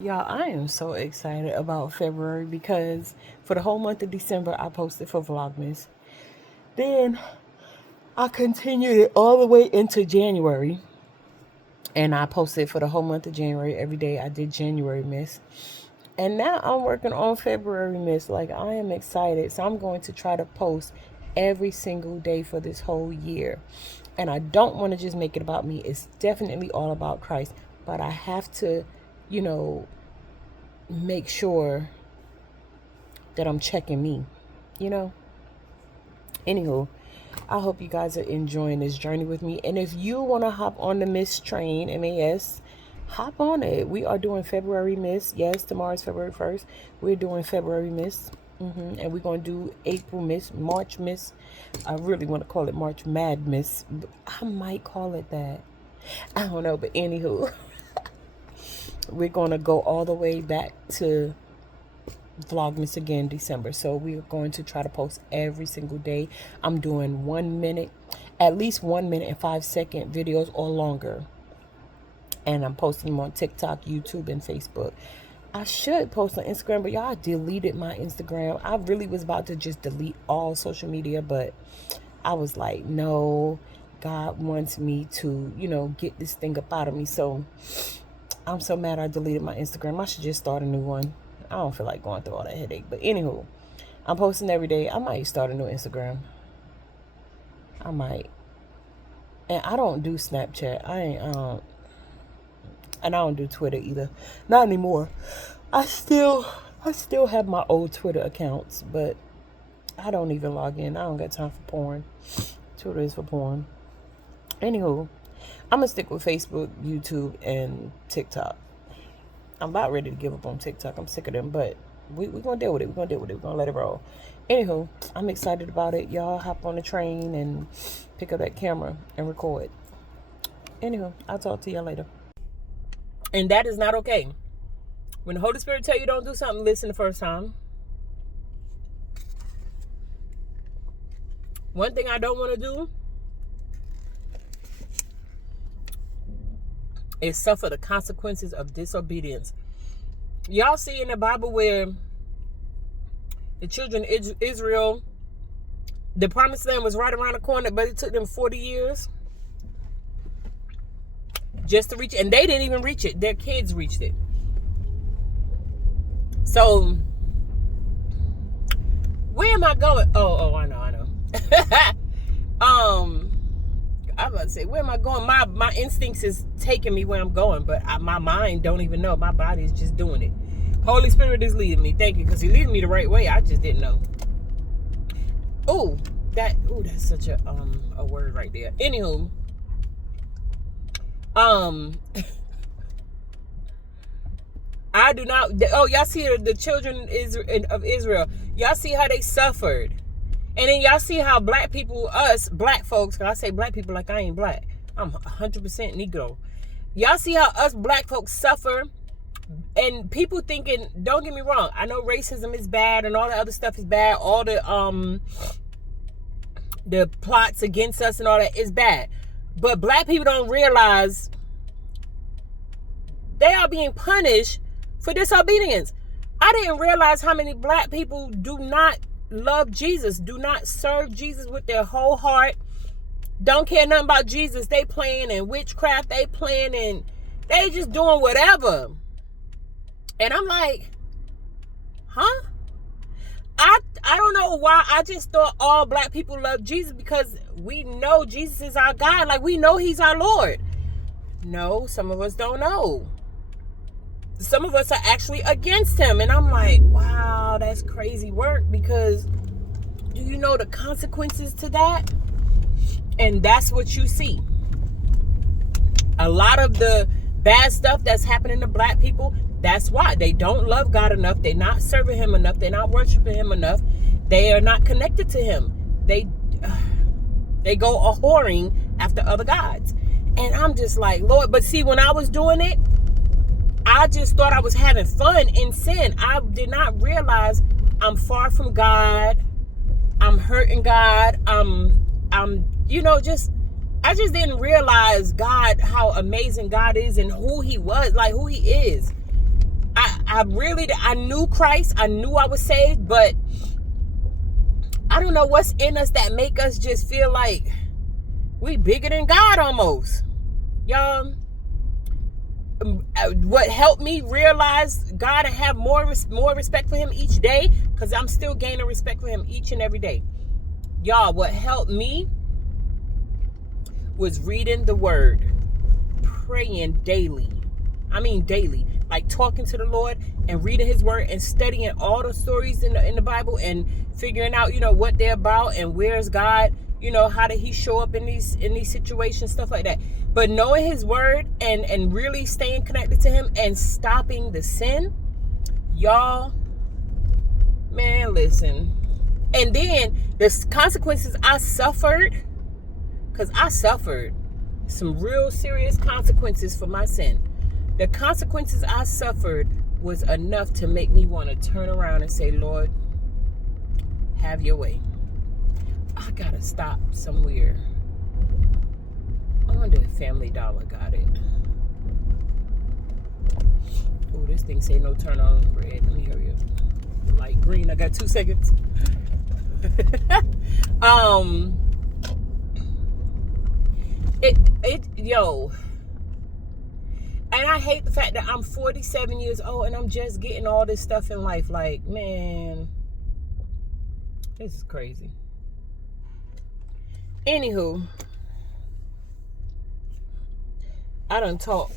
Y'all, I am so excited about February because for the whole month of December, I posted for Vlogmas. Then I continued it all the way into January. And I posted for the whole month of January. Every day I did January Miss. And now I'm working on February Miss. Like, I am excited. So I'm going to try to post every single day for this whole year. And I don't want to just make it about me. It's definitely all about Christ. But I have to, you know, make sure that I'm checking me, you know? Anywho, I hope you guys are enjoying this journey with me. And if you want to hop on the Miss train, MAS, hop on it. We are doing February Miss. Yes, tomorrow's February 1st. We're doing February Miss. And we're going to do April Miss, March Miss. I really want to call it March Mad Miss. I might call it that. I don't know, but anywho. We're going to go all the way back to Vlogmas again, December. So we're going to try to post every single day. I'm doing 1 minute, at least 1 minute and 5 second videos or longer. And I'm posting them on TikTok, YouTube, and Facebook. I should post on Instagram, but y'all deleted my Instagram. I really was about to just delete all social media, but I was like, no, God wants me to, get this thing up out of me. So I'm so mad I deleted my Instagram. I should just start a new one. I don't feel like going through all that headache. But anywho, I'm posting every day. I might start a new Instagram. I might. And I don't do Snapchat. And I don't do Twitter either. Not anymore. I still have my old Twitter accounts, but I don't even log in. I don't got time for porn. Twitter is for porn. Anywho, I'm going to stick with Facebook, YouTube, and TikTok. I'm about ready to give up on TikTok. I'm sick of them, but we're going to deal with it. We're going to let it roll. Anywho, I'm excited about it. Y'all hop on the train and pick up that camera and record. Anywho, I'll talk to y'all later. And that is not okay. When the Holy Spirit tell you don't do something, listen the first time. One thing I don't want to do is suffer the consequences of disobedience. Y'all see in the Bible where the children of Israel, the promised land was right around the corner, but it took them 40 years just to reach it. And they didn't even reach it. Their kids reached it. So, where am I going? Oh, I know. I'm about to say, where am I going? My instincts is taking me where I'm going, but my mind don't even know. My body is just doing it. Holy Spirit is leading me. Thank you, because He leading me the right way. I just didn't know. That's such a word right there. Anywho, I do not. Y'all see the children of Israel. Y'all see how they suffered. And then y'all see how black people, us black folks, because I say black people like I ain't black. I'm 100% Negro. Y'all see how us black folks suffer. And people thinking, don't get me wrong, I know racism is bad and all the other stuff is bad. All the plots against us and all that is bad. But black people don't realize they are being punished for disobedience. I didn't realize how many black people do not love Jesus, do not serve Jesus with their whole heart, don't care nothing about Jesus. They playing in witchcraft, they playing in, they just doing whatever. And I'm like, huh? I don't know why. I just thought all black people love Jesus because we know Jesus is our God. Like, we know He's our Lord. No, some of us don't know. Some of us are actually against Him. And I'm like, wow, that's crazy work, because do you know the consequences to that? And that's what you see. A lot of the bad stuff that's happening to black people, that's why. They don't love God enough. They're not serving Him enough. They're not worshiping Him enough. They are not connected to Him. They go a whoring after other gods. And I'm just like, Lord. But see, when I was doing it, I just thought I was having fun in sin. I did not realize I'm far from God. I'm hurting God. I just didn't realize God, how amazing God is and who He was, like who He is. I knew Christ. I knew I was saved, but I don't know what's in us that make us just feel like we bigger than God almost. Y'all, what helped me realize God and have more respect for him each day, because I'm still gaining respect for him each and every day. Y'all, what helped me was reading the word, praying daily. I mean daily, like talking to the Lord and reading his word and studying all the stories in the Bible and figuring out, what they're about and where's God, how did he show up in these situations, stuff like that. But knowing his word and really staying connected to him and stopping the sin, y'all, man, listen. And then the consequences I suffered, because I suffered some real serious consequences for my sin. The consequences I suffered was enough to make me want to turn around and say, Lord, have your way. I gotta stop somewhere. I wonder if Family Dollar got it. Oh, this thing say no turn on red. Let me hurry up. The light green. I got 2 seconds. Yo. And I hate the fact that I'm 47 years old and I'm just getting all this stuff in life. Like, man, this is crazy. Anywho, I done talk.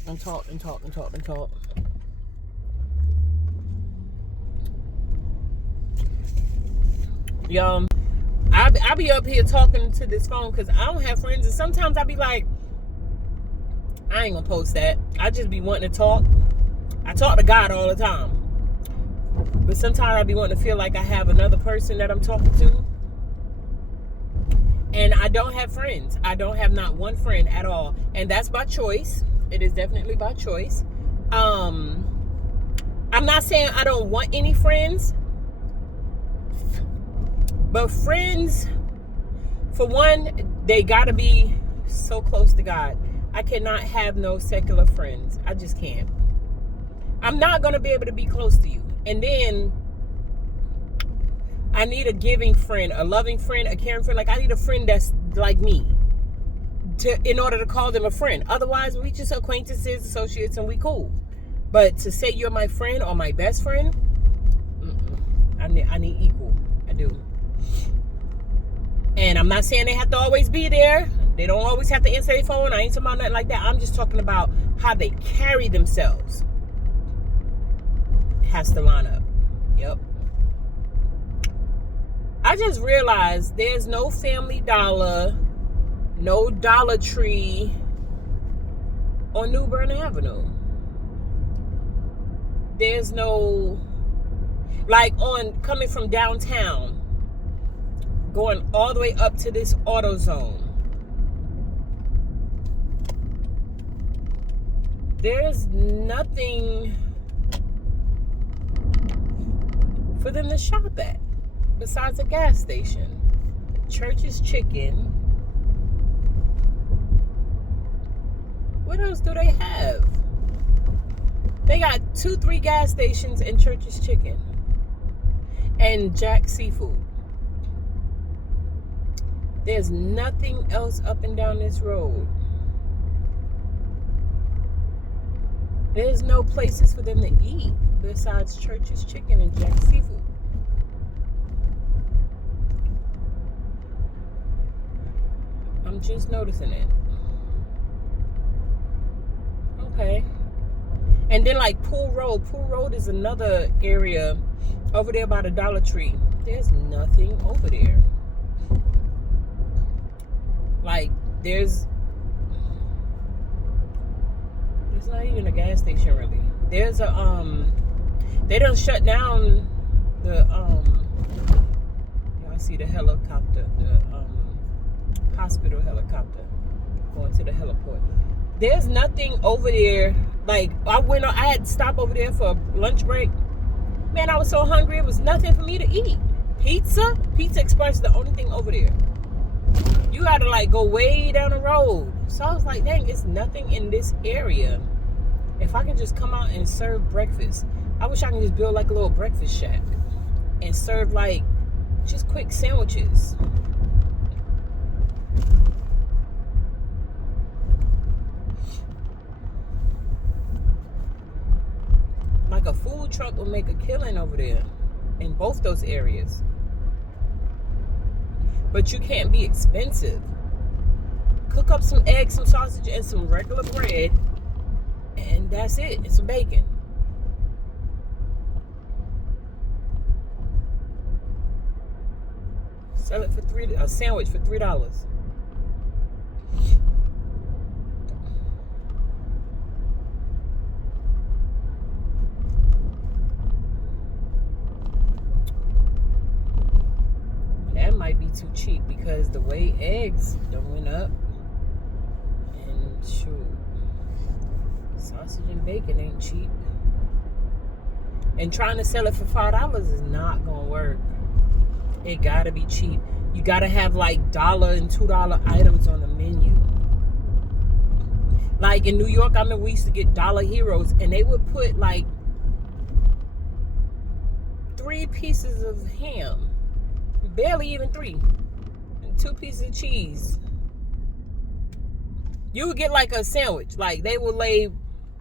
Y'all, I be up here talking to this phone because I don't have friends. And sometimes I be like, I ain't gonna post that. I just be wanting to talk. I talk to God all the time. But sometimes I be wanting to feel like I have another person that I'm talking to. And I don't have friends. I don't have not one friend at all. And that's by choice. It is definitely by choice. I'm not saying I don't want any friends. But friends, for one, they gotta be so close to God. I cannot have no secular friends. I just can't. I'm not going to be able to be close to you. And then I need a giving friend, a loving friend, a caring friend. Like, I need a friend that's like me in order to call them a friend. Otherwise, we just acquaintances, associates, and we cool. But to say you're my friend or my best friend, I need equal. I do. And I'm not saying they have to always be there. They don't always have to answer their phone. I ain't talking about nothing like that. I'm just talking about how they carry themselves. It has to line up. Yep. I just realized there's no Family Dollar, no Dollar Tree on New Bern Avenue. There's no, like, on coming from downtown, going all the way up to this AutoZone. There's nothing for them to shop at besides a gas station. Church's Chicken. What else do they have? They got 2-3 gas stations and Church's Chicken. And Jack's Seafood. There's nothing else up and down this road. There's no places for them to eat besides Church's Chicken and Jack's Seafood. I'm just noticing it. Okay. And then like Pool Road. Pool Road is another area over there by the Dollar Tree. There's nothing over there. Like, there's not even a gas station really. There's a they done shut down the y'all see the helicopter, the hospital helicopter going to the heliport. There's nothing over there. Like, I had to stop over there for a lunch break. Man, I was so hungry, it was nothing for me to eat. Pizza Express is the only thing over there. You gotta like go way down the road. So I was like, dang, it's nothing in this area. If I can just come out and serve breakfast. I wish I could just build like a little breakfast shack and serve like just quick sandwiches. Like a food truck will make a killing over there in both those areas. But you can't be expensive. Cook up some eggs, some sausage, and some regular bread, and that's it. And some bacon. Sell it for a sandwich for $3. That might be too cheap because the way eggs done went up, and shoot, sausage and bacon ain't cheap. And trying to sell it for $5 is not gonna work. It gotta be cheap. You gotta have like $1 and $2 items on the menu. Like in New York, I mean, we used to get Dollar Heroes, and they would put like 3 pieces of ham, barely even 3, and 2 pieces of cheese. You would get like a sandwich. Like they would lay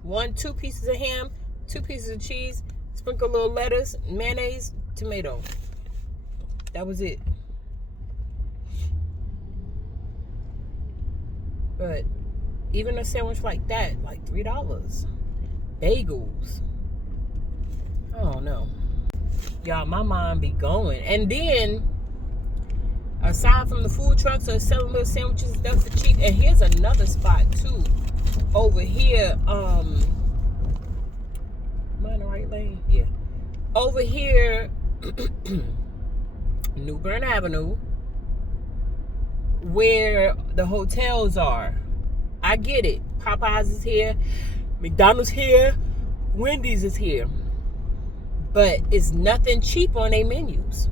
2 pieces of ham, 2 pieces of cheese, sprinkle a little lettuce, mayonnaise, tomato. That was it. But even a sandwich like that, like $3. Bagels. I don't know. Y'all, my mind be going. And then, aside from the food trucks or selling little sandwiches and stuff for cheap, and here's another spot too. Over here, am I in the right lane? Yeah. Over here, New Bern Avenue, where the hotels are. I get it. Popeyes is here, McDonald's here, Wendy's is here. But it's nothing cheap on their menus.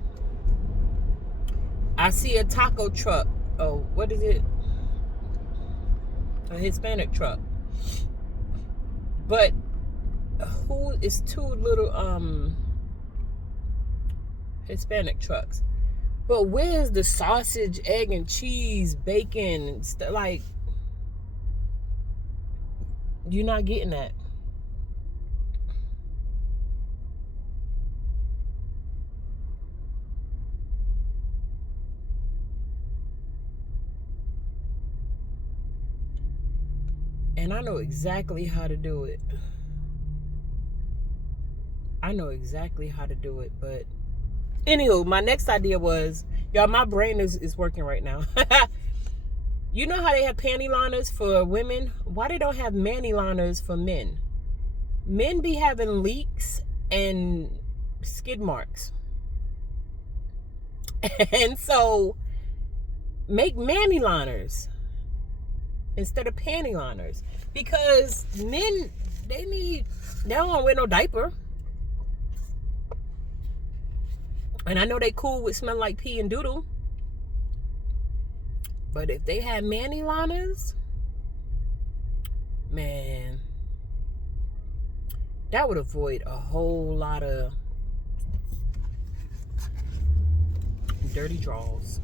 I see a taco truck. Oh, what is it? A Hispanic truck. But it's 2 little Hispanic trucks. But where's the sausage, egg, and cheese, bacon, and stuff? Like, you're not getting that. And I know exactly how to do it. But anywho, my next idea was, y'all, my brain is working right now. You know how they have panty liners for women? Why they don't have manny liners for men? Men be having leaks and skid marks. And so make manny liners instead of panty liners, because men, they don't want to wear no diaper. And I know they cool with smelling like pee and doodle, but if they had manny liners, man, that would avoid a whole lot of dirty draws.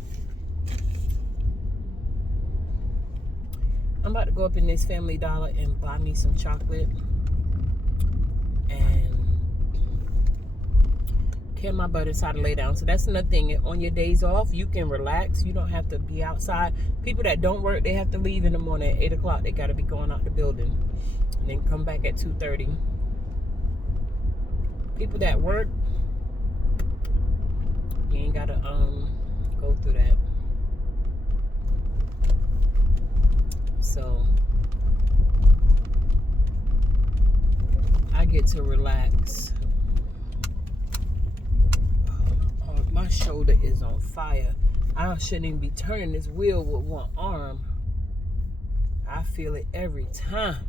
I'm about to go up in this Family Dollar and buy me some chocolate and kill my butt inside and lay down. So that's another thing. On your days off, you can relax. You don't have to be outside. People that don't work, they have to leave in the morning at 8 o'clock. They got to be going out the building and then come back at 2:30. People that work, you ain't got to go through that. So I get to relax. My shoulder is on fire. I shouldn't even be turning this wheel with one arm. I feel it every time.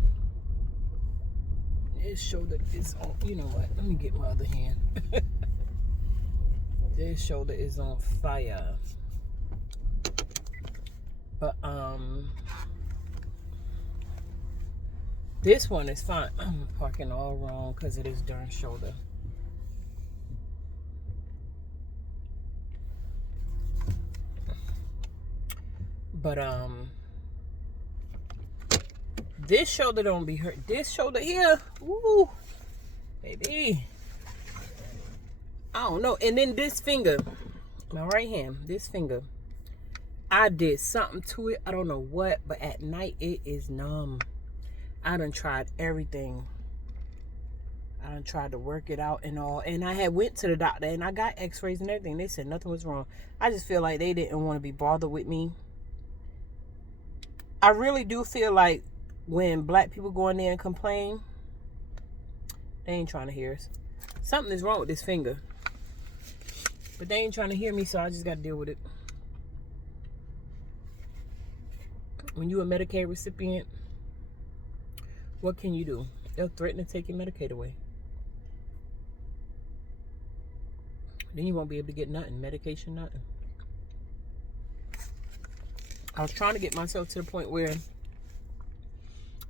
This shoulder is on, you know what? Let me get my other hand. This shoulder is on fire. But this one is fine. I'm parking all wrong because of this darn shoulder. But this shoulder don't be hurt. This shoulder here, ooh, baby. I don't know. And then this finger, my right hand, this finger, I did something to it. I don't know what, but at night it is numb. I done tried everything. I done tried to work it out and all. And I had went to the doctor and I got x-rays and everything. They said nothing was wrong. I just feel like they didn't want to be bothered with me. I really do feel like when black people go in there and complain, they ain't trying to hear us. Something is wrong with this finger. But they ain't trying to hear me, so I just got to deal with it. When you a Medicaid recipient, what can you do? They'll threaten to take your Medicaid away. Then you won't be able to get nothing, medication, nothing. I was trying to get myself to the point where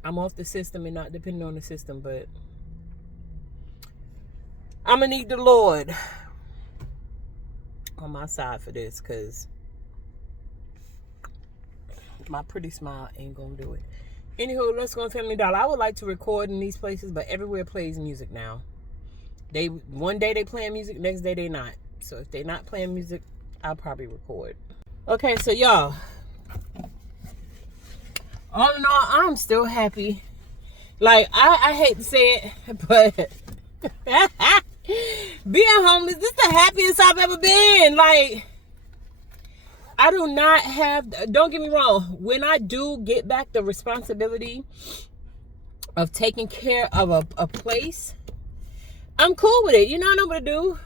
I'm off the system and not depending on the system, but I'm going to need the Lord on my side for this, because my pretty smile ain't going to do it. Anywho, let's go on Family Dollar. I would like to record in these places, but everywhere plays music now. One day they playing music, next day they not. So if they not playing music, I'll probably record. Okay, so y'all, all in all, I'm still happy. Like, I hate to say it, but being homeless, this is the happiest I've ever been. Like, I do not have, don't get me wrong, when I do get back the responsibility of taking care of a place, I'm cool with it. You know, I know what to do.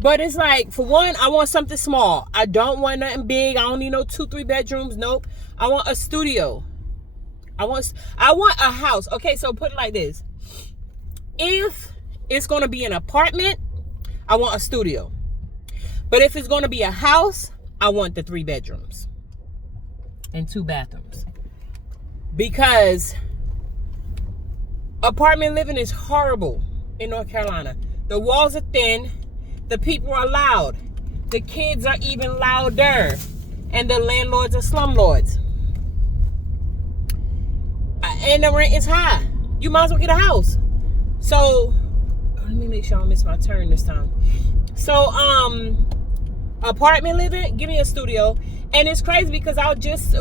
But it's like, for one, I want something small. I don't want nothing big. I don't need no 2-3 bedrooms. Nope. I want a studio. I want a house. Okay, so put it like this. If it's going to be an apartment, I want a studio. But if it's going to be a house, I want the 3 bedrooms and 2 bathrooms. Because apartment living is horrible in North Carolina. The walls are thin. The people are loud. The kids are even louder. And the landlords are slumlords. And the rent is high. You might as well get a house. So, let me make sure I don't miss my turn this time. So, apartment living, give me a studio. And it's crazy because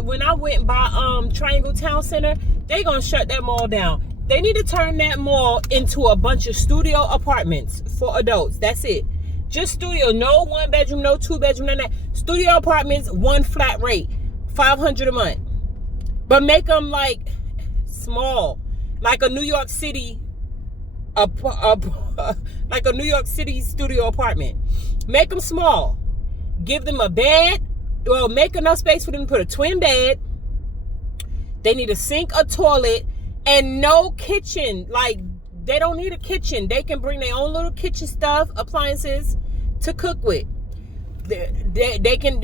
when I went by Triangle Town Center, they gonna shut that mall down. They need to turn that mall into a bunch of studio apartments for adults. That's it. Just studio. No 1 bedroom, no 2 bedroom, none of that. Studio apartments, 1 flat rate. $500 a month. But make them like small. Like a New York City like a New York City studio apartment. Make them small. Give them a bed. Well, make enough space for them to put a twin bed. They need a sink, a toilet, and no kitchen. Like, they don't need a kitchen. They can bring their own little kitchen stuff, appliances to cook with. They can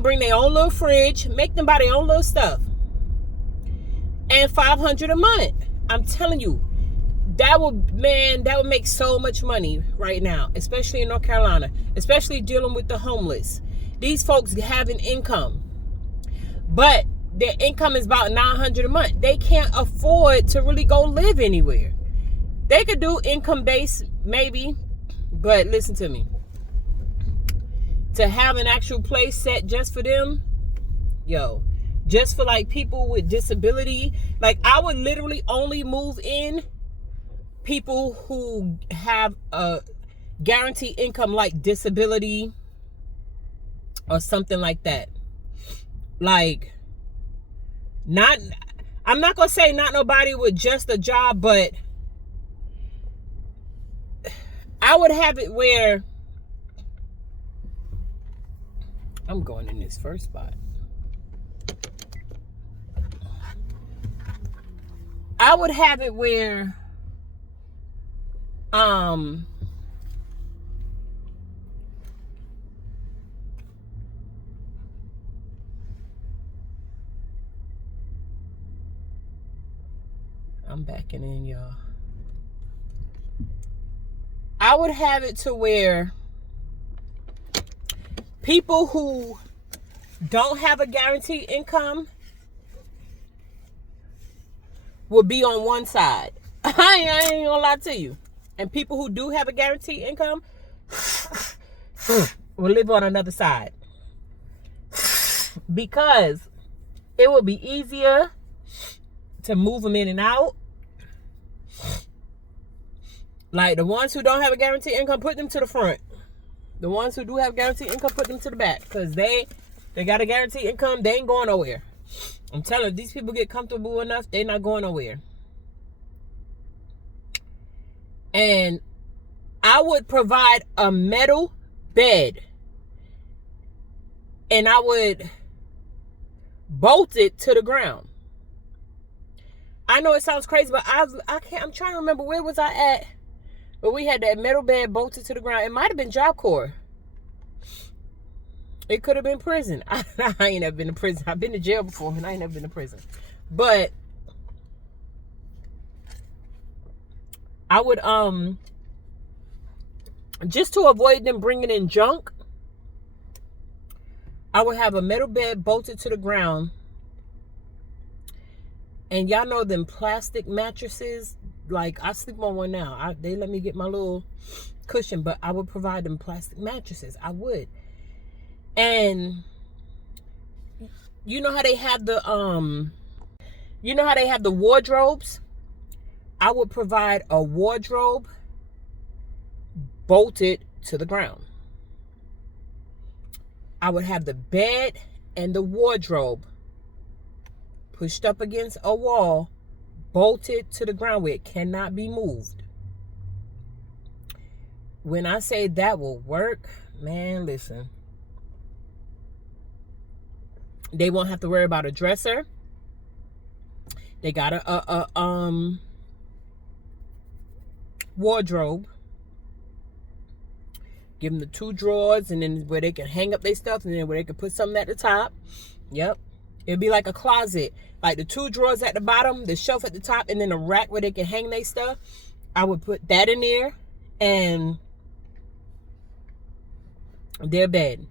bring their own little fridge. Make them buy their own little stuff. And $500 a month. I'm telling you, that would make so much money right now, especially in North Carolina, especially dealing with the homeless. These folks have an income, but their income is about $900 a month. They can't afford to really go live anywhere. They could do income-based, maybe, but listen to me. To have an actual place set just for them, just for like people with disability, like I would literally only move in people who have a guaranteed income, like disability or something like that. Like, I'm not gonna say not nobody with just a job, but I would have it where I'm going in this first spot. I would have it where I'm backing in, y'all. I would have it to where people who don't have a guaranteed income will be on one side. I ain't gonna lie to you. And people who do have a guaranteed income will live on another side. Because it will be easier to move them in and out. Like the ones who don't have a guaranteed income, put them to the front. The ones who do have guaranteed income, put them to the back. Because they got a guaranteed income, they ain't going nowhere. I'm telling you, these people get comfortable enough, they're not going nowhere. And I would provide a metal bed. And I would bolt it to the ground. I know it sounds crazy, but I'm trying to remember, where was I at? But we had that metal bed bolted to the ground. It might have been Job Corps. It could have been prison. I ain't never been to prison. I've been to jail before, and I ain't never been to prison. But I would, just to avoid them bringing in junk, I would have a metal bed bolted to the ground. And y'all know them plastic mattresses. Like, I sleep on one now. They let me get my little cushion, but I would provide them plastic mattresses. I would. And you know how they have the wardrobes? I would provide a wardrobe bolted to the ground. I would have the bed and the wardrobe pushed up against a wall, bolted to the ground where it cannot be moved. When I say that will work, man, listen. They won't have to worry about a dresser. They got a wardrobe. Give them the 2 drawers, and then where they can hang up their stuff, and then where they can put something at the top. Yep. It'd be like a closet. Like the 2 drawers at the bottom, the shelf at the top, and then a rack where they can hang their stuff. I would put that in there, and their bed.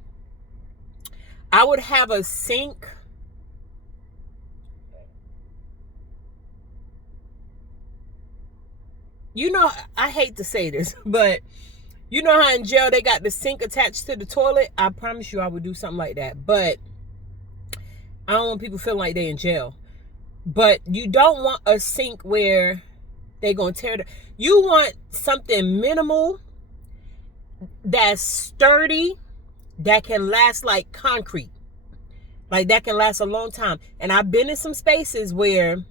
I would have a sink. You know, I hate to say this, but you know how in jail they got the sink attached to the toilet? I promise you I would do something like that. But I don't want people feeling like they're in jail. But you don't want a sink where they're going to tear it. You want something minimal, that's sturdy, that can last like concrete. Like that can last a long time. And I've been in some spaces where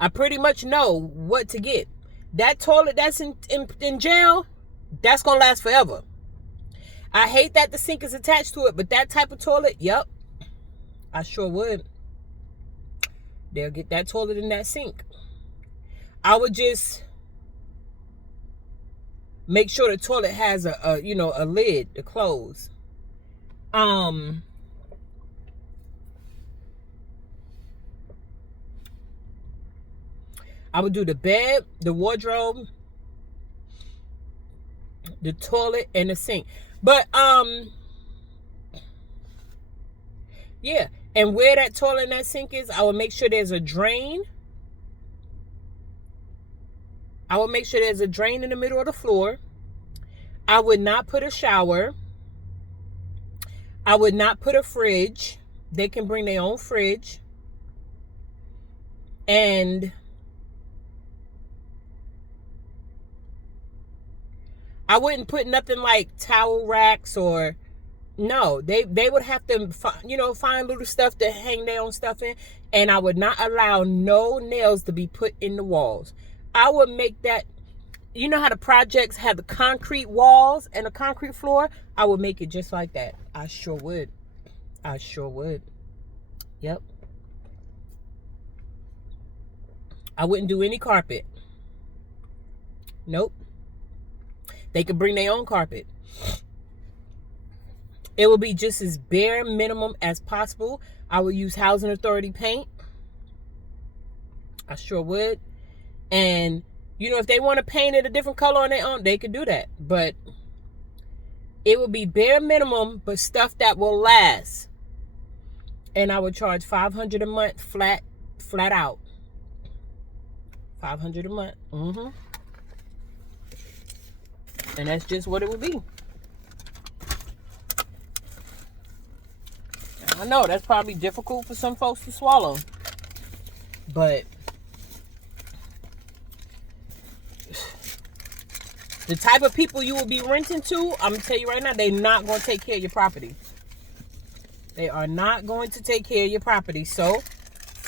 I pretty much know what to get. That toilet that's in jail, that's going to last forever. I hate that the sink is attached to it, but that type of toilet, yep, I sure would. They'll get that toilet in that sink. I would just make sure the toilet has a lid to close. I would do the bed, the wardrobe, the toilet, and the sink. But yeah, and where that toilet and that sink is, I would make sure there's a drain. I would make sure there's a drain in the middle of the floor. I would not put a shower. I would not put a fridge. They can bring their own fridge. And I wouldn't put nothing like towel racks or, no, they would have to, find little stuff to hang their own stuff in. And I would not allow no nails to be put in the walls. I would make that, you know how the projects have the concrete walls and a concrete floor? I would make it just like that. I sure would. I sure would. Yep. I wouldn't do any carpet. Nope. They could bring their own carpet. It will be just as bare minimum as possible. I would use housing authority paint. I sure would. And, if they want to paint it a different color on their own, they could do that. But it would be bare minimum, but stuff that will last. And I would charge $500 a month flat out. $500 a month. And that's just what it would be. I know that's probably difficult for some folks to swallow. But the type of people you will be renting to, I'm going to tell you right now, they're not going to take care of your property. They are not going to take care of your property. So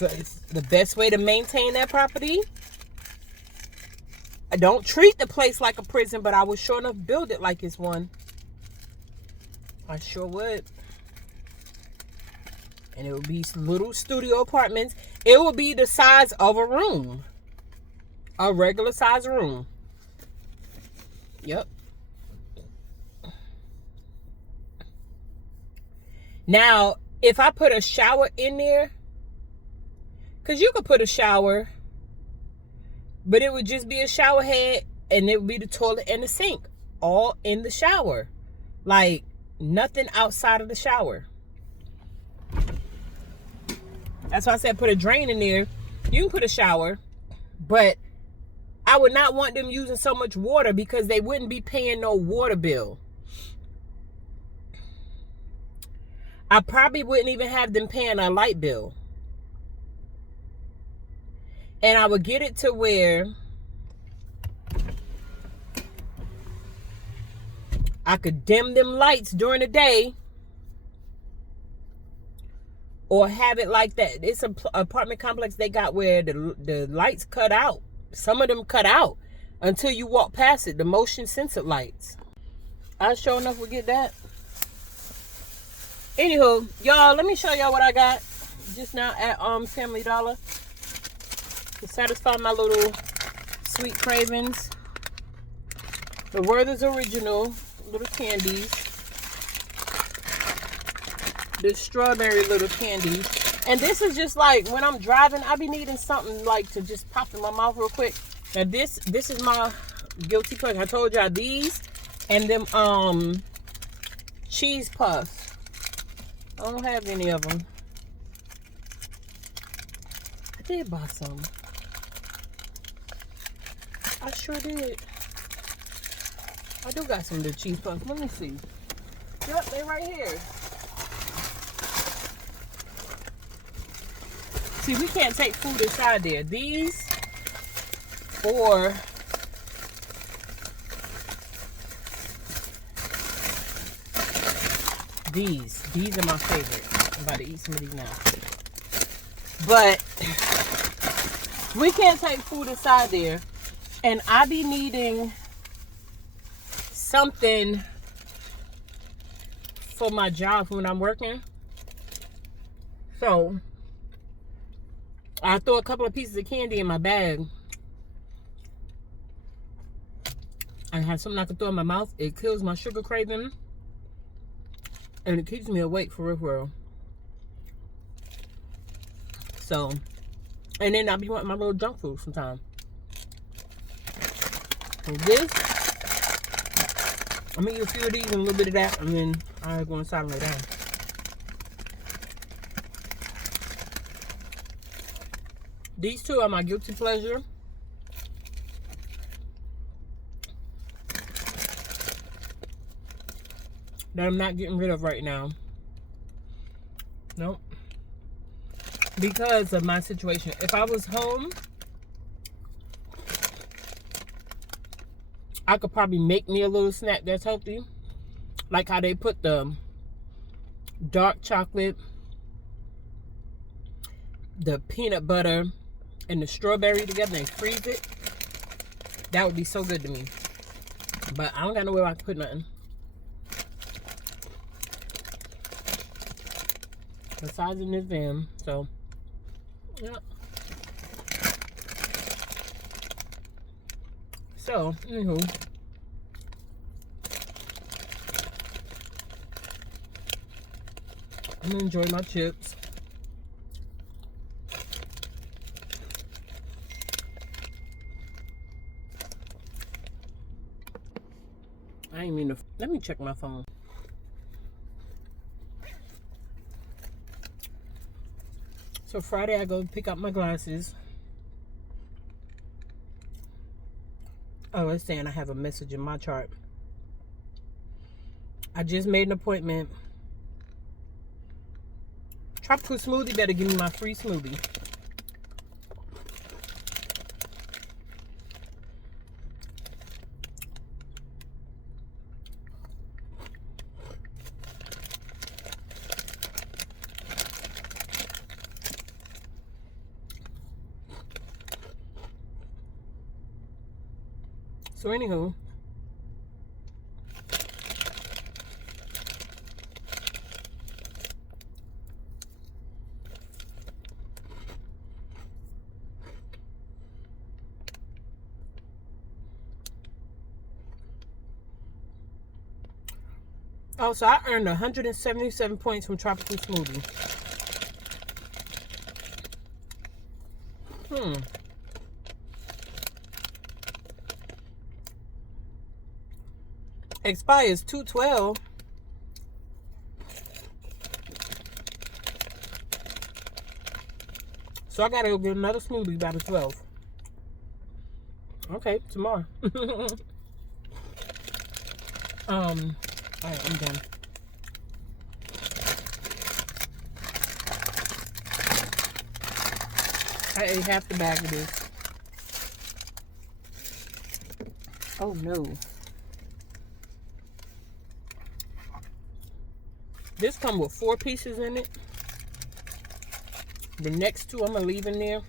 it's the best way to maintain that property. I don't treat the place like a prison, but I would sure enough build it like it's one. I sure would. And it would be little studio apartments. It would be the size of a room. A regular size room. Yep. Now, if I put a shower in there, because you could put a shower, but it would just be a shower head, and it would be the toilet and the sink, all in the shower. Like, nothing outside of the shower. That's why I said put a drain in there. You can put a shower, but I would not want them using so much water because they wouldn't be paying no water bill. I probably wouldn't even have them paying a light bill. And I would get it to where I could dim them lights during the day, or have it like that. It's an apartment complex they got where the lights cut out. Some of them cut out until you walk past it. The motion sensor lights. I sure enough would get that. Anywho, y'all, let me show y'all what I got just now at Family Dollar to satisfy my little sweet cravings. The Werther's Original little candies. The strawberry little candies. And this is just like when I'm driving, I be needing something like to just pop in my mouth real quick. Now this is my guilty pleasure. I told y'all these and them cheese puffs. I don't have any of them. I did buy some. I sure did. I do got some of the cheese puffs. Let me see. Yep, they right here. See, we can't take food inside there. These or these are my favorite. I'm about to eat some of these now. But we can't take food inside there. And I be needing something for my job when I'm working. So I throw a couple of pieces of candy in my bag. I have something I can throw in my mouth. It kills my sugar craving. And it keeps me awake for real. So, and then I'll be wanting my little junk food sometimes. So this, I'm gonna eat a few of these and a little bit of that, and then I'll go inside and lay down. These two are my guilty pleasure. That I'm not getting rid of right now. Nope. Because of my situation. If I was home, I could probably make me a little snack that's healthy. Like how they put the dark chocolate, the peanut butter, and the strawberry together and freeze it. That would be so good to me. But I don't got nowhere I can put nothing. Besides in this van. So, yeah. So, anywho. I'm gonna enjoy my chips. I ain't mean to. Let me check my phone. So Friday I go pick up my glasses. Oh, it's saying I have a message in my chart. I just made an appointment. Tropical Smoothie better give me my free smoothie. So anywho, oh, so I earned 177 points from Tropical Smoothie. Expires 2/12. So I gotta go get another smoothie by the 12th. Okay, tomorrow. Alright, I'm done. I ate half the bag of this. Oh no. This come with 4 pieces in it. The next 2 I'm gonna leave in there.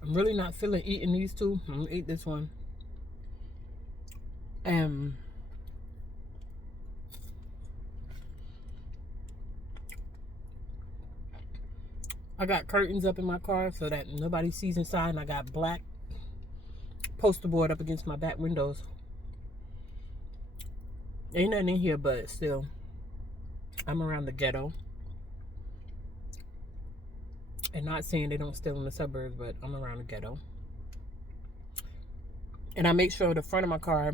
I'm really not feeling eating these 2. I'm gonna eat this one. I got curtains up in my car so that nobody sees inside, and I got black poster board up against my back windows. Ain't nothing in here, but still, I'm around the ghetto. And not saying they don't steal in the suburbs, but I'm around the ghetto. And I make sure the front of my car,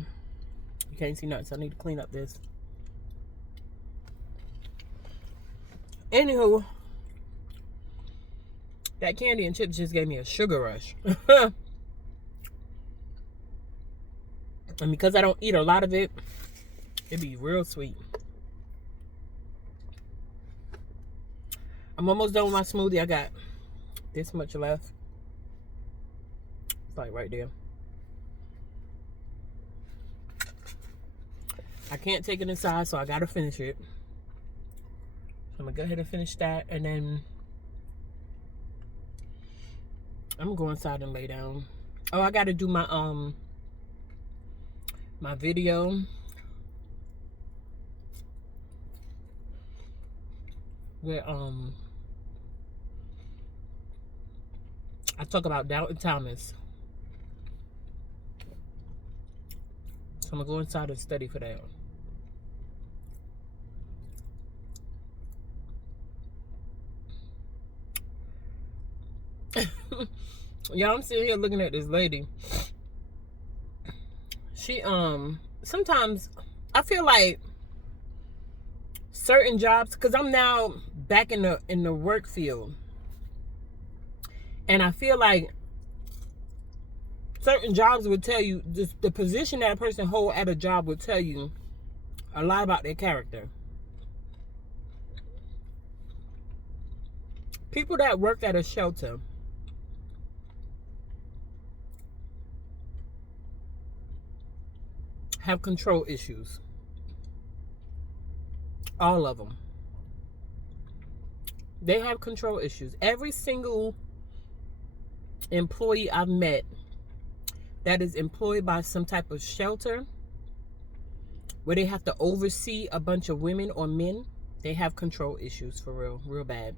you can't see nothing, so I need to clean up this. Anywho, that candy and chips just gave me a sugar rush. And because I don't eat a lot of it, it'd be real sweet. I'm almost done with my smoothie. I got this much left. It's like right there. I can't take it inside, so I gotta finish it. So I'm gonna go ahead and finish that, and then I'm gonna go inside and lay down. Oh, I gotta do my my video. Where I talk about Doubting Thomas. So I'm gonna go inside and study for that. Y'all, I'm sitting here looking at this lady. She sometimes I feel like certain jobs, because I'm now back in the work field, and I feel like certain jobs would tell you, the position that a person hold at a job would tell you a lot about their character. People that worked at a shelter have control issues. All of them. They have control issues. Every single employee I've met that is employed by some type of shelter where they have to oversee a bunch of women or men, they have control issues for real, real bad.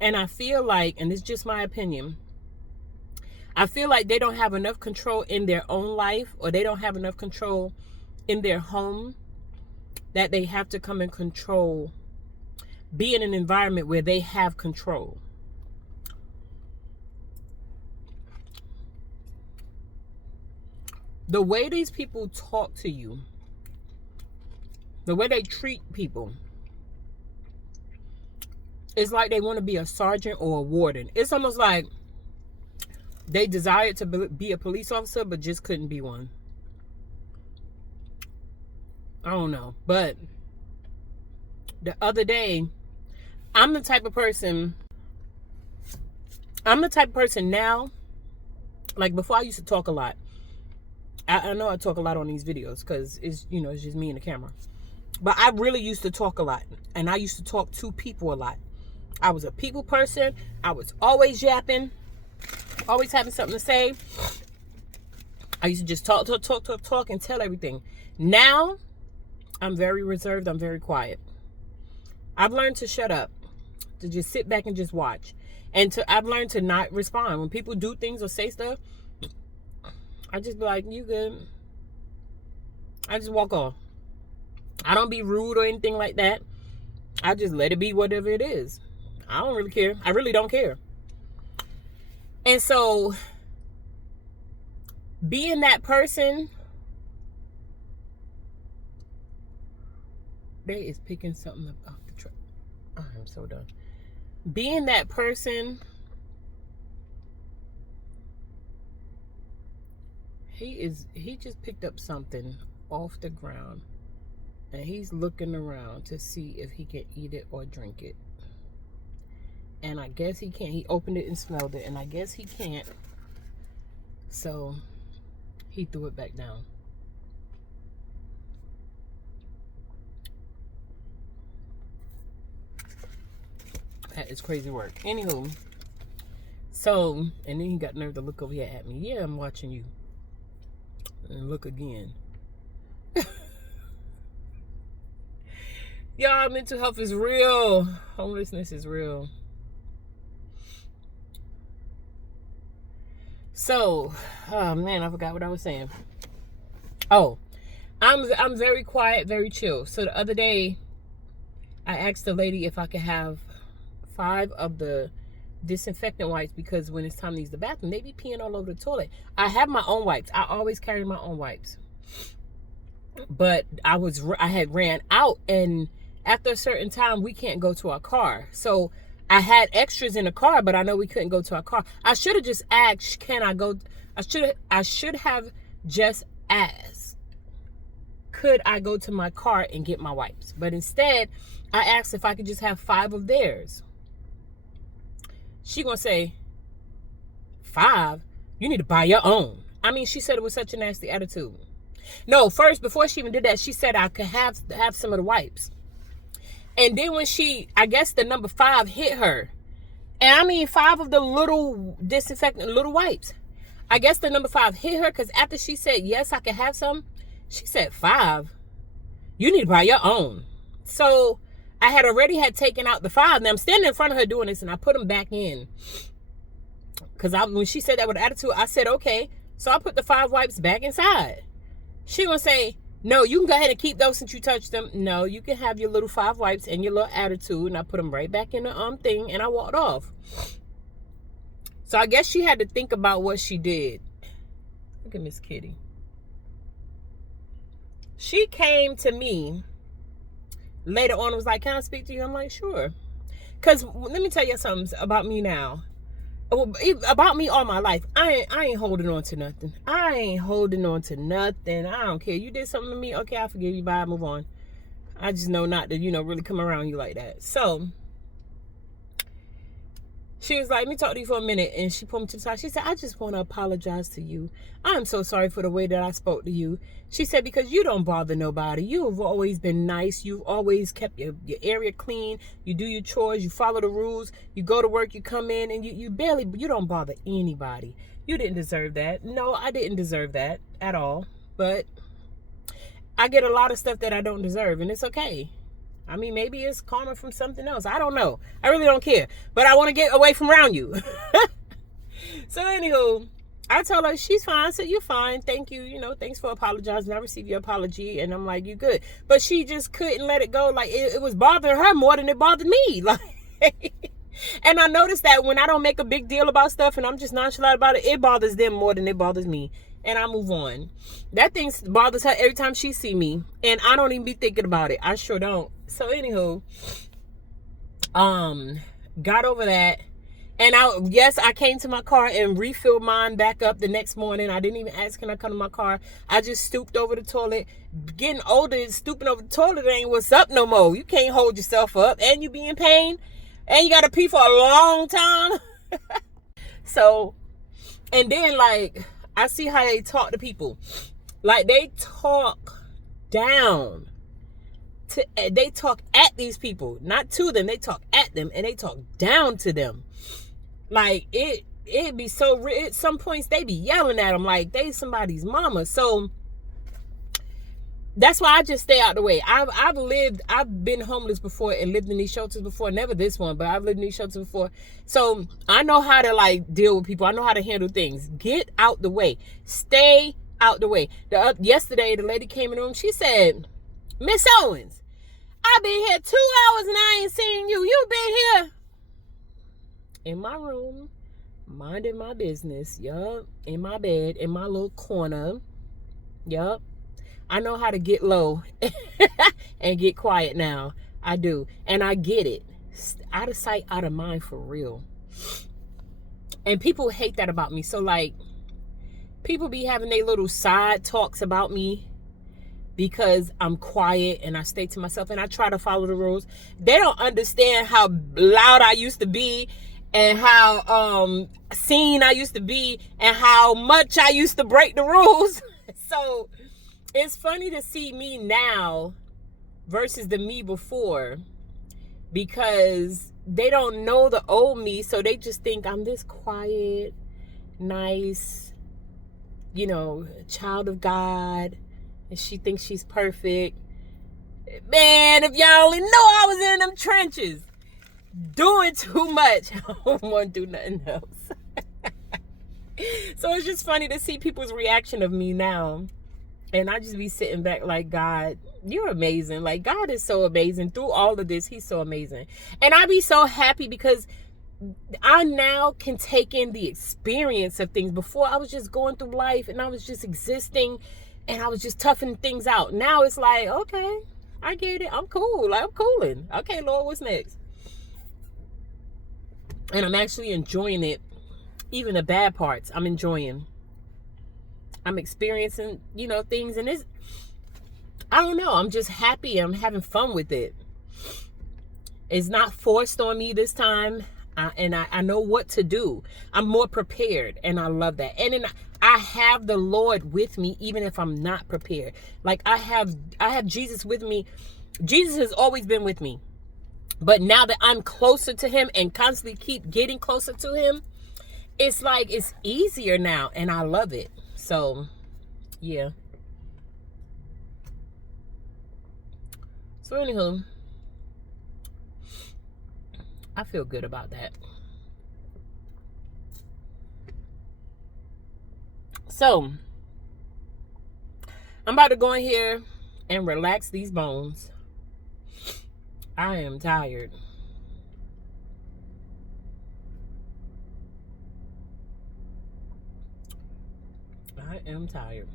And I feel like, and it's just my opinion, I feel like they don't have enough control in their own life, or they don't have enough control in their home, that they have to come and control, be in an environment where they have control. The way these people talk to you, the way they treat people, it's like they want to be a sergeant or a warden. It's almost like they desired to be a police officer, but just couldn't be one. I don't know. But the other day, I'm the type of person now, like before I used to talk a lot. I know I talk a lot on these videos because it's just me and the camera. But I really used to talk a lot. And I used to talk to people a lot. I was a people person. I was always yapping. Always having something to say. I used to just talk and tell everything. Now, I'm very reserved. I'm very quiet. I've learned to shut up. To just sit back and just watch. And I've learned to not respond. When people do things or say stuff, I just be like, you good. I just walk off. I don't be rude or anything like that. I just let it be whatever it is. I don't really care. I really don't care. And so, being that person, they is picking something up off the truck. I'm so done. Being that person, he just picked up something off the ground. And he's looking around to see if he can eat it or drink it. And I guess he can't. He opened it and smelled it. And I guess he can't. So he threw it back down. That is crazy work. Anywho. So, and then he got nerve to look over here at me. Yeah, I'm watching you. And look again. Y'all, mental health is real. Homelessness is real. So, oh man, I forgot what I was saying. Oh, I'm very quiet, very chill. So the other day, I asked the lady if I could have 5 of the disinfectant wipes because when it's time to use the bathroom, they be peeing all over the toilet. I have my own wipes. I always carry my own wipes. But I had ran out, and after a certain time, we can't go to our car. So I had extras in the car, but I know we couldn't go to our car. I should have just asked, can I go? I should have just asked, could I go to my car and get my wipes? But instead, I asked if I could just have 5 of theirs. She gonna say, 5? You need to buy your own. I mean, she said it with such a nasty attitude. No, first, before she even did that, she said I could have some of the wipes. And then when I guess the number 5 hit her. And I mean 5 of the little disinfectant, little wipes. I guess the number 5 hit her because after she said, yes, I can have some, she said, 5? You need to buy your own. So I had already taken out the 5. Now I'm standing in front of her doing this and I put them back in. Because when she said that with attitude, I said, okay. So I put the 5 wipes back inside. She gonna say, no, you can go ahead and keep those since you touched them. No, you can have your little 5 wipes and your little attitude. And I put them right back in the thing and I walked off. So I guess she had to think about what she did. Look at Miss Kitty. She came to me later on and was like, can I speak to you? I'm like, sure. Because let me tell you something about me now. About me all my life. I ain't holding on to nothing. I ain't holding on to nothing. I don't care. You did something to me. Okay, I forgive you. Bye. Move on. I just know not to, really come around you like that. So she was like, let me talk to you for a minute. And she pulled me to the side. She said, I just want to apologize to you. I'm so sorry for the way that I spoke to you. She said, because you don't bother nobody. You have always been nice. You've always kept your area clean. You do your chores. You follow the rules. You go to work. You come in and you don't bother anybody. You didn't deserve that. No, I didn't deserve that at all. But I get a lot of stuff that I don't deserve. And it's okay. I mean, maybe it's karma from something else. I don't know. I really don't care. But I want to get away from around you. So, anywho, I told her she's fine. I said, you're fine. Thank you. Thanks for apologizing. I received your apology. And I'm like, you good. But she just couldn't let it go. Like, it was bothering her more than it bothered me. Like, and I noticed that when I don't make a big deal about stuff and I'm just nonchalant about it, it bothers them more than it bothers me. and I move on. That thing bothers her every time she see me, and I don't even be thinking about it. I sure don't. So anywho, got over that. And I came to my car and refilled mine back up the next morning. I didn't even ask, can I come to my car? I just stooped over the toilet. Getting older, stooping over the toilet ain't what's up no more. You can't hold yourself up, and you be in pain, and you got to pee for a long time. So, and then like, I see how they talk to people. Like, they talk down. They talk at these people, not to them. They talk at them, and they talk down to them. Like, it be so, at some points they be yelling at them like they somebody's mama. So that's why I just stay out the way. I've been homeless before and lived in these shelters before. Never this one, but I've lived in these shelters before. So I know how to like deal with people. I know how to handle things. Get out the way. Stay out the way. Yesterday, the lady came in the room. She said, Miss Owens, I've been here 2 hours and I ain't seen you. You been here in my room, minding my business. Yup. In my bed, in my little corner. Yup. I know how to get low and get quiet now. I do. And I get it. Out of sight, out of mind, for real. And people hate that about me. So like, people be having their little side talks about me because I'm quiet and I stay to myself and I try to follow the rules. They don't understand how loud I used to be, and how seen I used to be, and how much I used to break the rules. So it's funny to see me now versus the me before, because they don't know the old me, so they just think I'm this quiet, nice, child of God, and she thinks she's perfect. Man, if y'all only know I was in them trenches doing too much, I don't want to do nothing else. So it's just funny to see people's reaction of me now. And I just be sitting back like, God, you're amazing. Like, God is so amazing. Through all of this, he's so amazing. And I be so happy because I now can take in the experience of things. Before, I was just going through life and I was just existing and I was just toughing things out. Now it's like, okay, I get it. I'm cool. I'm cooling. Okay, Lord, what's next? And I'm actually enjoying it. Even the bad parts, I'm enjoying. I'm experiencing, things. And I don't know. I'm just happy. I'm having fun with it. It's not forced on me this time. I know what to do. I'm more prepared. And I love that. And then I have the Lord with me, even if I'm not prepared. Like, I have Jesus with me. Jesus has always been with me. But now that I'm closer to him and constantly keep getting closer to him, it's like it's easier now. And I love it. So, yeah. So, anywho, I feel good about that. So, I'm about to go in here and relax these bones. I am tired. I am tired.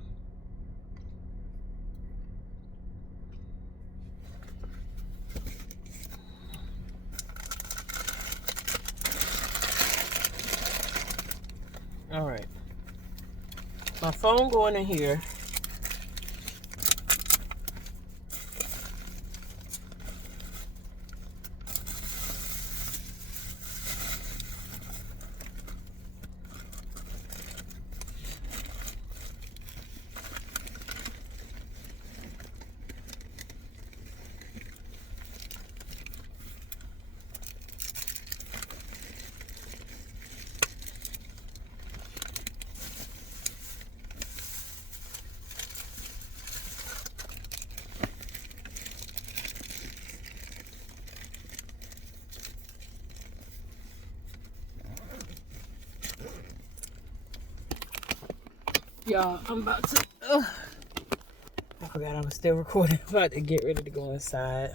All right. My phone going in here. Y'all, I'm about to, I forgot I was still recording. I'm about to get ready to go inside.